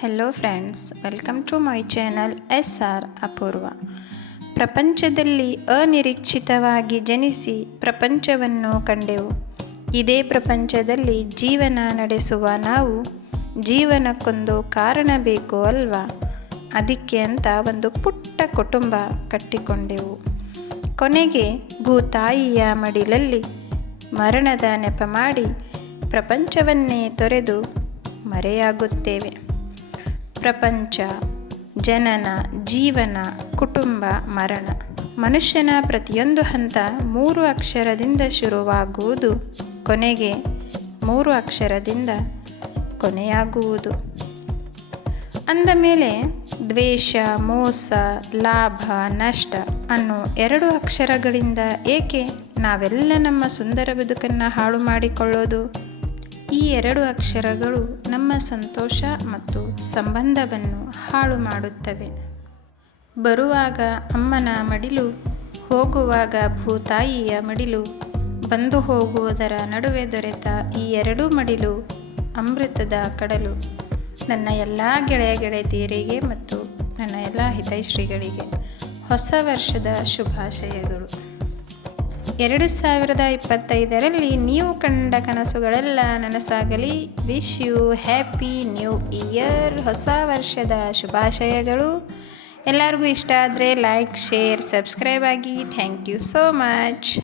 Hello friends welcome to my channel S R Apoorva ಪ್ರಪಂಚದಲ್ಲಿ ಅನಿರೀಕ್ಷಿತವಾಗಿ ಜನಿಸಿ ಪ್ರಪಂಚವನ್ನು ಕಂಡೆವು. ಇದೇ ಪ್ರಪಂಚದಲ್ಲಿ ಜೀವನ ನಡೆಸುವ ನಾವು ಜೀವನಕ್ಕೊಂದು ಕಾರಣ ಬೇಕು ಅಲ್ವಾ? ಅದಕ್ಕೆ ಅಂತ ಒಂದು ಪುಟ್ಟ ಕುಟುಂಬ ಕಟ್ಟಿಕೊಂಡೆವು. ಕೊನೆಗೆ ಭೂತಾಯಿಯ ಮಡಿಲಲ್ಲಿ ಮರಣದ ನೆಪ ಮಾಡಿ ಪ್ರಪಂಚವನ್ನೇ ತೊರೆದು ಮರೆಯಾಗುತ್ತೇವೆ. ಪ್ರಪಂಚ, ಜನನ, ಜೀವನ, ಕುಟುಂಬ, ಮರಣ. ಮನುಷ್ಯನ ಪ್ರತಿಯೊಂದು ಹಂತ ಮೂರು ಅಕ್ಷರದಿಂದ ಶುರುವಾಗುವುದು ಕೊನೆಗೆ ಮೂರು ಅಕ್ಷರದಿಂದ ಕೊನೆಯಾಗುವುದು. ಅಂದ ಮೇಲೆ ದ್ವೇಷ, ಮೋಸ, ಲಾಭ, ನಷ್ಟ ಅನ್ನೋ ಎರಡು ಅಕ್ಷರಗಳಿಂದ ಏಕೆ ನಾವೆಲ್ಲ ನಮ್ಮ ಸುಂದರ ಬದುಕನ್ನು ಹಾಳು ಮಾಡಿಕೊಳ್ಳೋದು? ಈ ಎರಡು ಅಕ್ಷರಗಳು ನಮ್ಮ ಸಂತೋಷ ಮತ್ತು ಸಂಬಂಧವನ್ನು ಹಾಳು ಮಾಡುತ್ತವೆ. ಬರುವಾಗ ಅಮ್ಮನ ಮಡಿಲು, ಹೋಗುವಾಗ ಭೂತಾಯಿಯ ಮಡಿಲು, ಬಂದು ಹೋಗುವುದರ ನಡುವೆ ದೊರೆತ ಈ ಎರಡೂ ಮಡಿಲು ಅಮೃತದ ಕಡಲು. ನನ್ನ ಎಲ್ಲ ಗೆಳೆಯ ಗೆಳತಿಯರಿಗೆ ಮತ್ತು ನನ್ನ ಎಲ್ಲ ಹಿತೈಶ್ರೀಗಳಿಗೆ ಹೊಸ ವರ್ಷದ ಶುಭಾಶಯಗಳು. ಎರಡು ಸಾವಿರದ ಇಪ್ಪತ್ತೈದರಲ್ಲಿ ನೀವು ಕಂಡ ಕನಸುಗಳೆಲ್ಲ ನನಸಾಗಲಿ. Wish you happy new year ಹೊಸ ವರ್ಷದ ಶುಭಾಶಯಗಳು. ಎಲ್ಲರಿಗೂ ಇಷ್ಟ ಆದರೆ ಲೈಕ್ ಶೇರ್ ಸಬ್ಸ್ಕ್ರೈಬ್ ಆಗಿ. Thank you so much